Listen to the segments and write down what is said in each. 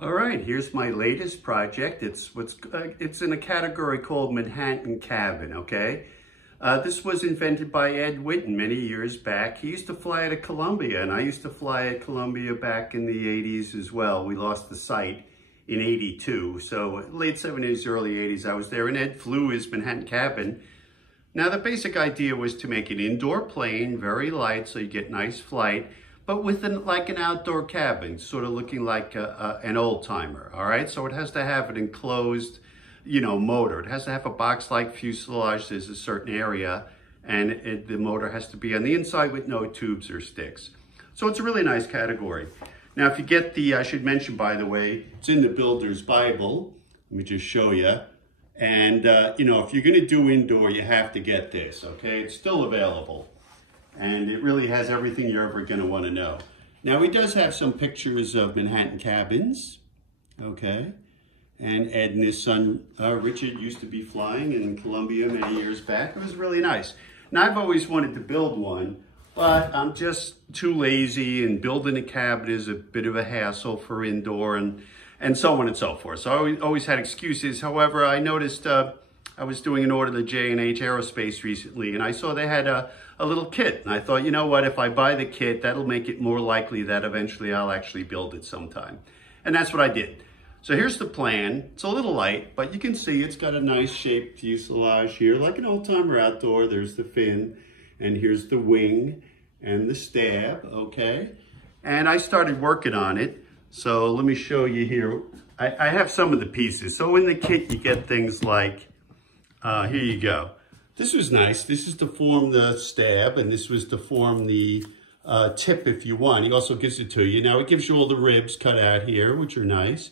All right, here's my latest project. It's in a category called Manhattan Cabin, okay? This was invented by Ed Whitten many years back. He used to fly at Columbia, and I used to fly at Columbia back in the 80s as well. We lost the site in 82, so late 70s, early 80s I was there, and Ed flew his Manhattan Cabin. Now the basic idea was to make an indoor plane, very light, so you get nice flight, but with like an outdoor cabin, sort of looking like an old timer, all right? So it has to have an enclosed, motor. It has to have a box-like fuselage. There's a certain area, and the motor has to be on the inside with no tubes or sticks. So it's a really nice category. Now, if you get I should mention, by the way, it's in the Builder's Bible. Let me just show you. And, if you're gonna do indoor, you have to get this, okay? It's still available. And it really has everything you're ever gonna wanna know. Now, he does have some pictures of Manhattan cabins, okay? And Ed and his son, Richard, used to be flying in Columbia many years back. It was really nice. Now, I've always wanted to build one, but I'm just too lazy, and building a cabin is a bit of a hassle for indoor and so on and so forth. So I always had excuses. However, I noticed I was doing an order to J&H Aerospace recently, and I saw they had a little kit. And I thought, you know what, if I buy the kit, that'll make it more likely that eventually I'll actually build it sometime. And that's what I did. So here's the plan. It's a little light, but you can see it's got a nice shaped fuselage here, like an old-timer outdoor. There's the fin, and here's the wing and the stab, okay? And I started working on it. So let me show you here. I have some of the pieces. So in the kit, you get things like, here you go. This was nice. This is to form the stab, and this was to form the tip if you want. He also gives it to you. Now, it gives you all the ribs cut out here, which are nice.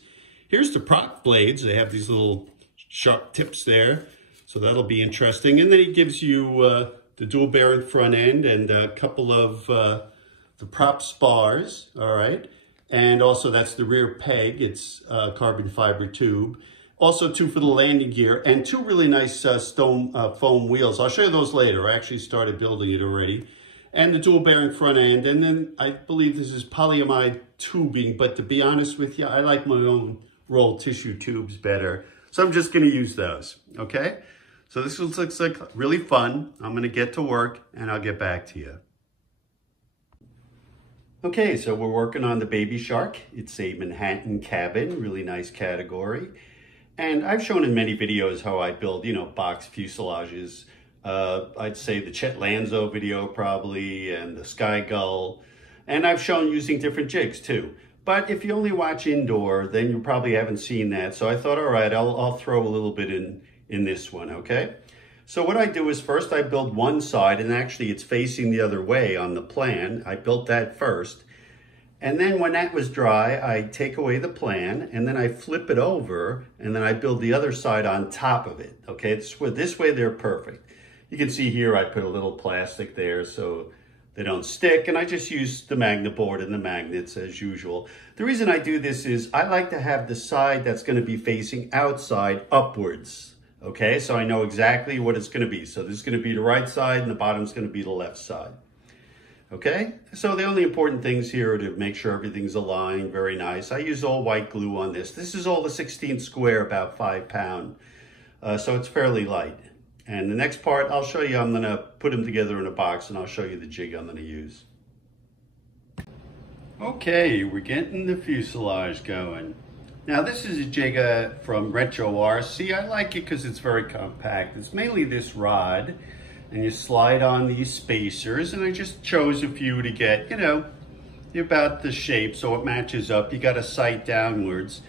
Here's the prop blades. They have these little sharp tips there, so that'll be interesting. And then he gives you the dual bearing front end and a couple of the prop spars, all right? And also that's the rear peg. It's carbon fiber tube. Also two for the landing gear, and two really nice foam wheels. I'll show you those later. I actually started building it already. And the dual bearing front end. And then I believe this is polyamide tubing, but to be honest with you, I like my own rolled tissue tubes better. So I'm just gonna use those, okay? So this looks like really fun. I'm gonna get to work and I'll get back to you. Okay, so we're working on the Babyshark. It's a Manhattan cabin, really nice category. And I've shown in many videos how I build, box fuselages. I'd say the Chet Lanzo video probably, and the Sky Gull. And I've shown using different jigs too. But if you only watch indoor, then you probably haven't seen that. So I thought, all right, I'll throw a little bit in this one, okay? So what I do is first I build one side, and actually it's facing the other way on the plan. I built that first. And then when that was dry, I take away the plan, and then I flip it over, and then I build the other side on top of it, okay? This way they're perfect. You can see here I put a little plastic there so they don't stick, and I just use the magnet board and the magnets as usual. The reason I do this is I like to have the side that's gonna be facing outside upwards, okay? So I know exactly what it's gonna be. So this is gonna be the right side, and the bottom's gonna be the left side. Okay, so the only important things here are to make sure everything's aligned, very nice. I use all white glue on this. This is all the 16th square, about 5 pound. So it's fairly light. And the next part, I'll show you, I'm gonna put them together in a box, and I'll show you the jig I'm gonna use. Okay, we're getting the fuselage going. Now this is a jig from Retro RC. I like it because it's very compact. It's mainly this rod. And you slide on these spacers, and I just chose a few to get, about the shape so it matches up. You got to sight downwards,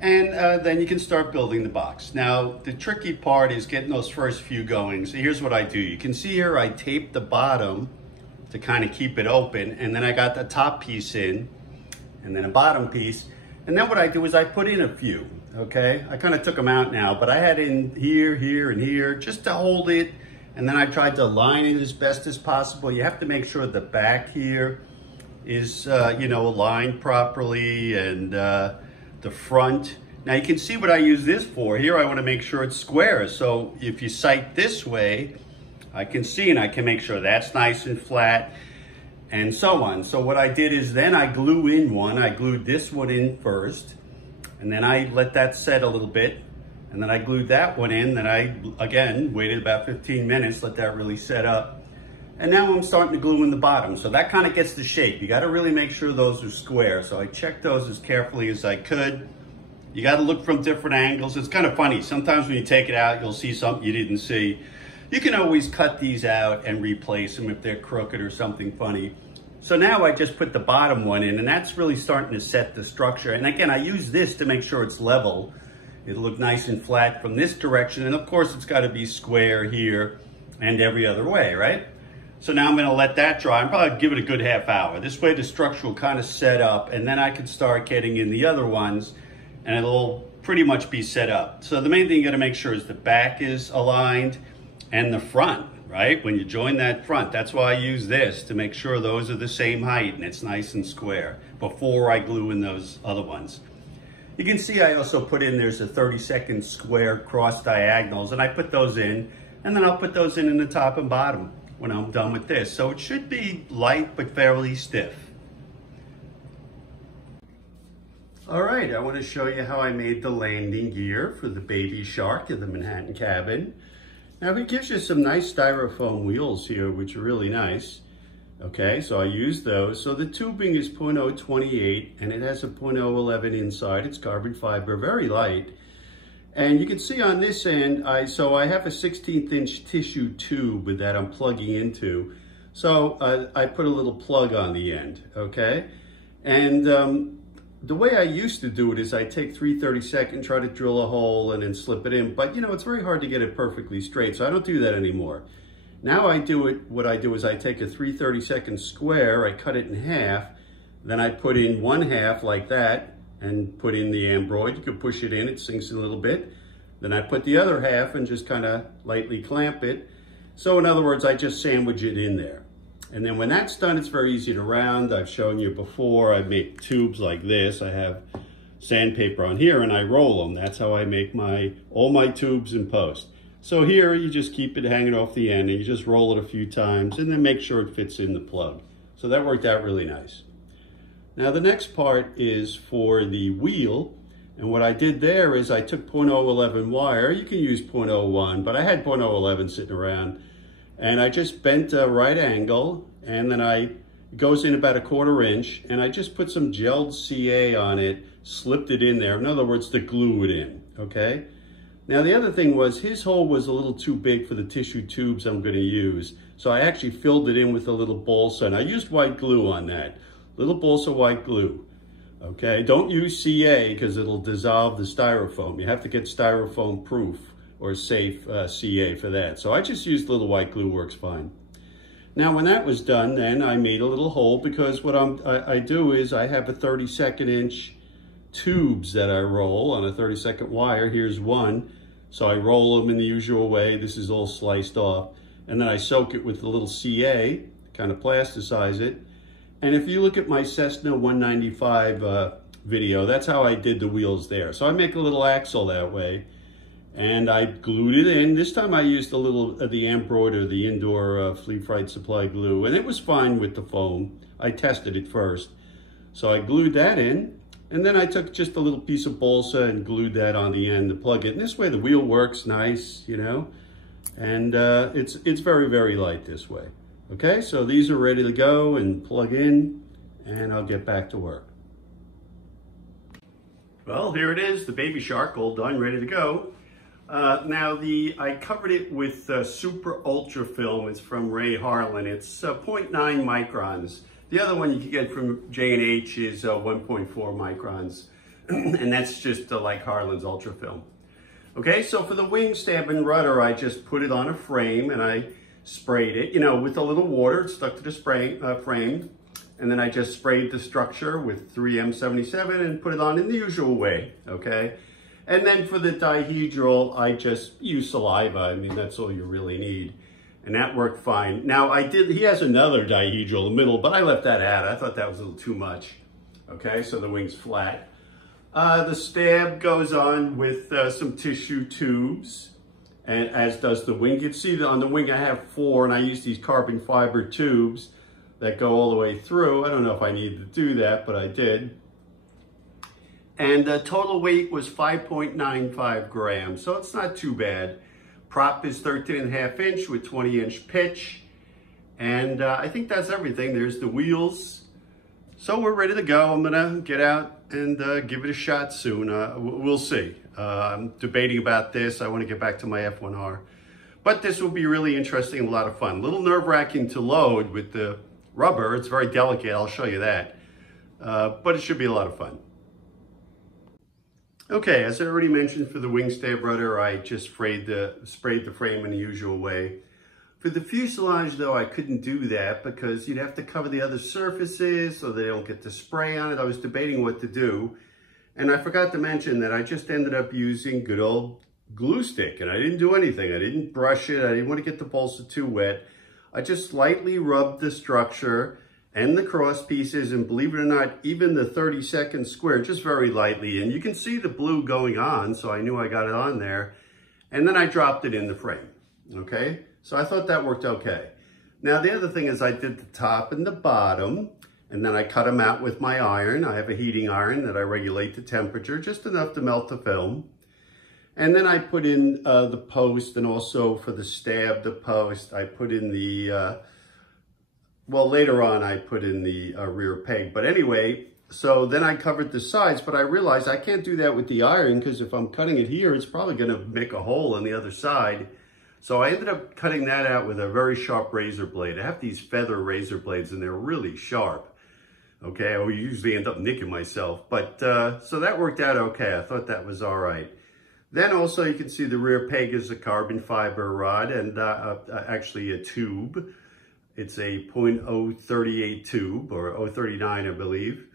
and then you can start building the box. Now, the tricky part is getting those first few going. So here's what I do. You can see here I tape the bottom to kind of keep it open, and then I got the top piece in, and then a bottom piece. And then what I do is I put in a few, okay? I kind of took them out now, but I had in here, here, and here, just to hold it. And then I tried to align it as best as possible. You have to make sure the back here is, aligned properly, and the front. Now you can see what I use this for. Here I want to make sure it's square. So if you sight this way, I can see, and I can make sure that's nice and flat, and so on. So what I did is then I glue in one. I glued this one in first, And then I let that set a little bit. And then I glued that one in. Then I, again, waited about 15 minutes, let that really set up. And now I'm starting to glue in the bottom. So that kind of gets the shape. You got to really make sure those are square. So I checked those as carefully as I could. You got to look from different angles. It's kind of funny. Sometimes when you take it out, you'll see something you didn't see. You can always cut these out and replace them if they're crooked or something funny. So now I just put the bottom one in, and that's really starting to set the structure. And again, I use this to make sure it's level. It'll look nice and flat from this direction. And of course, it's got to be square here and every other way, right? So now I'm going to let that dry. I'm probably give it a good half hour. This way the structure will kind of set up, and then I can start getting in the other ones, and it'll pretty much be set up. So the main thing you got to make sure is the back is aligned and the front, right? When you join that front, that's why I use this to make sure those are the same height and it's nice and square before I glue in those other ones. You can see I also put in, there's a 30-second square cross diagonals, and I put those in, and then I'll put those in the top and bottom when I'm done with this. So it should be light but fairly stiff. All right, I want to show you how I made the landing gear for the Babyshark of the Manhattan cabin. Now it gives you some nice styrofoam wheels here, which are really nice. Okay, so I used those. So the tubing is 0.028 and it has a 0.011 inside. It's carbon fiber, very light. And you can see on this end, I have a 16th inch tissue tube with that I'm plugging into. So I put a little plug on the end, okay? And the way I used to do it is I take 3/32, try to drill a hole and then slip it in. But you know, it's very hard to get it perfectly straight, so I don't do that anymore. Now I do it, what I do is I take a 3/32 square, I cut it in half, then I put in 1/2 like that, and put in the ambroid. You can push it in, it sinks a little bit. Then I put the other half and just kind of lightly clamp it. So in other words, I just sandwich it in there. And then when that's done, it's very easy to round. I've shown you before, I make tubes like this. I have sandpaper on here and I roll them. That's how I make all my tubes in post. So here you just keep it hanging off the end and you just roll it a few times and then make sure it fits in the plug. So that worked out really nice. Now the next part is for the wheel, and what I did there is I took 0.011 wire. You can use 0.01, but I had 0.011 sitting around, and I just bent a right angle, and then it goes in about 1/4 inch, and I just put some gelled CA on it, slipped it in there. In other words, to glue it in, okay? Now the other thing was his hole was a little too big for the tissue tubes I'm going to use, so I actually filled it in with a little balsa, and I used white glue on that. Little balsa white glue, okay? Don't use CA because it'll dissolve the styrofoam. You have to get styrofoam proof or safe CA for that. So I just used little white glue, works fine. Now when that was done, then I made a little hole because what I do is I have a 32nd inch tubes that I roll on a 32nd wire. Here's one. So I roll them in the usual way. This is all sliced off. And then I soak it with a little CA, kind of plasticize it. And if you look at my Cessna 195 video, that's how I did the wheels there. So I make a little axle that way, and I glued it in. This time I used a little the embroider, the indoor Fleet Fright Supply glue, and it was fine with the foam. I tested it first. So I glued that in, and then I took just a little piece of balsa and glued that on the end to plug it. And this way the wheel works nice, you know, and it's very, very light this way. Okay, so these are ready to go and plug in, and I'll get back to work. Well, here it is, the Babyshark, all done, ready to go. Now, I covered it with super ultra film. It's from Ray Harlan. It's 0.9 microns. The other one you can get from J&H is 1.4 microns, and that's just like Harlan's ultra film. Okay, so for the wing stab and rudder, I just put it on a frame and I sprayed it, you know, with a little water. It stuck to the frame. And then I just sprayed the structure with 3M77 and put it on in the usual way, okay? And then for the dihedral, I just use saliva. I mean, that's all you really need. And that worked fine. Now he has another dihedral in the middle, but I left that out. I thought that was a little too much. Okay, so the wing's flat. The stab goes on with some tissue tubes, and as does the wing. You can see that on the wing I have 4, and I use these carbon fiber tubes that go all the way through. I don't know if I need to do that, but I did. And total weight was 5.95 grams, so it's not too bad. Prop is 13.5 inch with 20-inch pitch. And I think that's everything. There's the wheels. So we're ready to go. I'm gonna get out and give it a shot soon. We'll see. I'm debating about this. I want to get back to my F1R. But this will be really interesting and a lot of fun. A little nerve-wracking to load with the rubber. It's very delicate, I'll show you that. But it should be a lot of fun. Okay, as I already mentioned, for the wing stab rudder, I just sprayed the frame in the usual way. For the fuselage, though, I couldn't do that because you'd have to cover the other surfaces so they don't get the spray on it. I was debating what to do. And I forgot to mention that I just ended up using good old glue stick, and I didn't do anything. I didn't brush it. I didn't want to get the balsa too wet. I just lightly rubbed the structure and the cross pieces, and believe it or not, even the 32nd square, just very lightly. And you can see the blue going on, so I knew I got it on there. And then I dropped it in the frame, okay? So I thought that worked okay. Now, the other thing is I did the top and the bottom, and then I cut them out with my iron. I have a heating iron that I regulate the temperature, just enough to melt the film. And then I put in the post, and also for the stab, the post, I put in the, well, later on I put in the rear peg. But anyway, so then I covered the sides, but I realized I can't do that with the iron because if I'm cutting it here, it's probably gonna make a hole on the other side. So I ended up cutting that out with a very sharp razor blade. I have these feather razor blades and they're really sharp. Okay, I usually end up nicking myself, but so that worked out okay. I thought that was all right. Then also you can see the rear peg is a carbon fiber rod and actually a tube. It's a .038 tube or 039, I believe.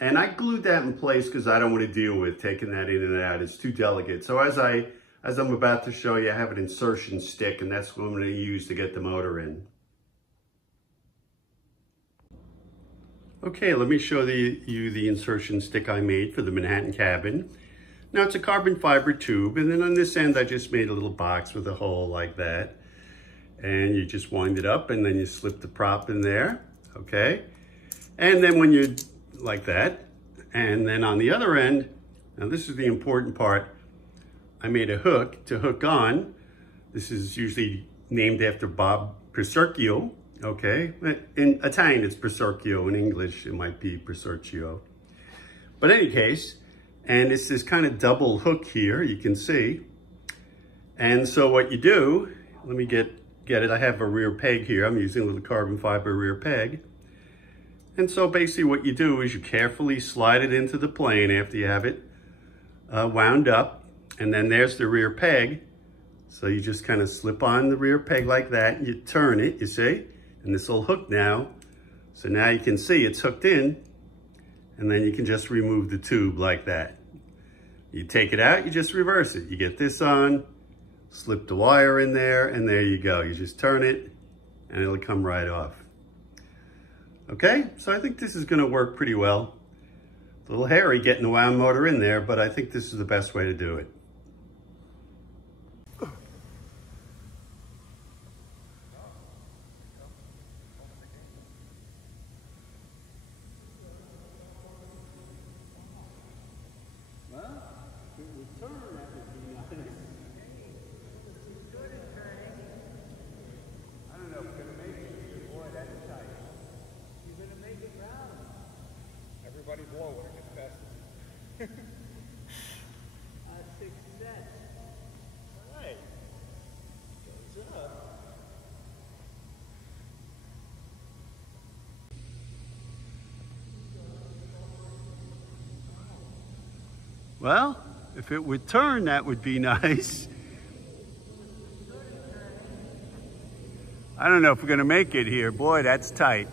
And I glued that in place because I don't want to deal with taking that in and out. It's too delicate. So as I'm about to show you, I have an insertion stick, and that's what I'm going to use to get the motor in. Okay, let me show you the insertion stick I made for the Manhattan cabin. Now it's a carbon fiber tube, and then on this end I just made a little box with a hole like that. And you just wind it up, and then you slip the prop in there, okay? And then when you're like that, and then on the other end, now this is the important part, I made a hook to hook on. This is usually named after Bob Prosciutto, okay? In Italian, it's Prosciutto. In English, it might be Prosciutto. But in any case, and it's this kind of double hook here, you can see. And so what you do, let me get it. I have a rear peg here. I'm using a little carbon fiber rear peg. And so basically what you do is you carefully slide it into the plane after you have it wound up. And then there's the rear peg. So you just kind of slip on the rear peg like that, and you turn it, you see? And this will hook now. So now you can see it's hooked in, and then you can just remove the tube like that. You take it out, you just reverse it. You get this on, slip the wire in there, and there you go. You just turn it, and it'll come right off. Okay, so I think this is gonna work pretty well. It's a little hairy getting the wound motor in there, but I think this is the best way to do it. Everybody blow when it gets past it. A success. All right. Goes up. Well, if it would turn, that would be nice. I don't know if we're gonna make it here. Boy, that's tight.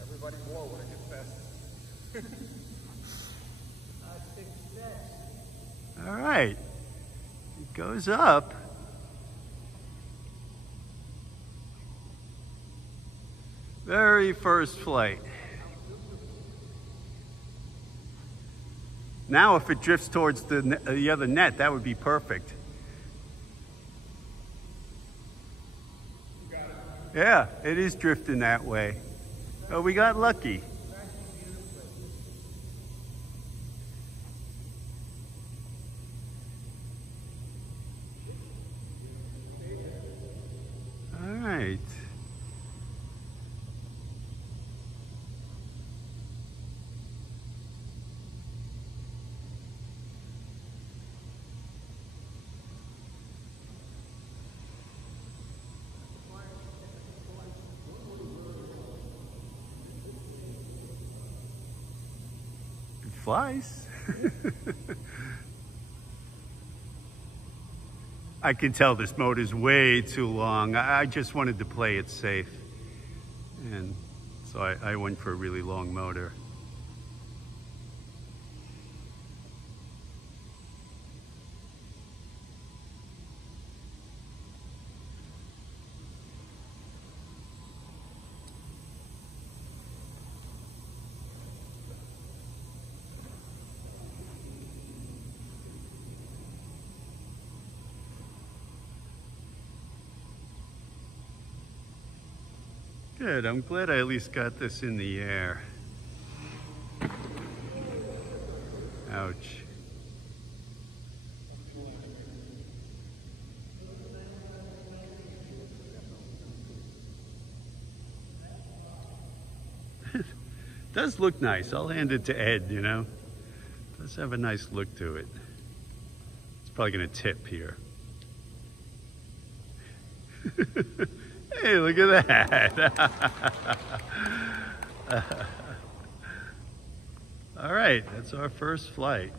Everybody blow when it gets past it. All right, it goes up. Very first flight. Now if it drifts towards the other net, that would be perfect. Yeah, it is drifting that way. Oh, we got lucky. flies. I can tell this motor's way too long. I just wanted to play it safe. And so I went for a really long motor. Good, I'm glad I at least got this in the air. Ouch. Does look nice. I'll hand it to Ed, you know. Does have a nice look to it. It's probably gonna tip here. Hey, look at that. All right, that's our first flight.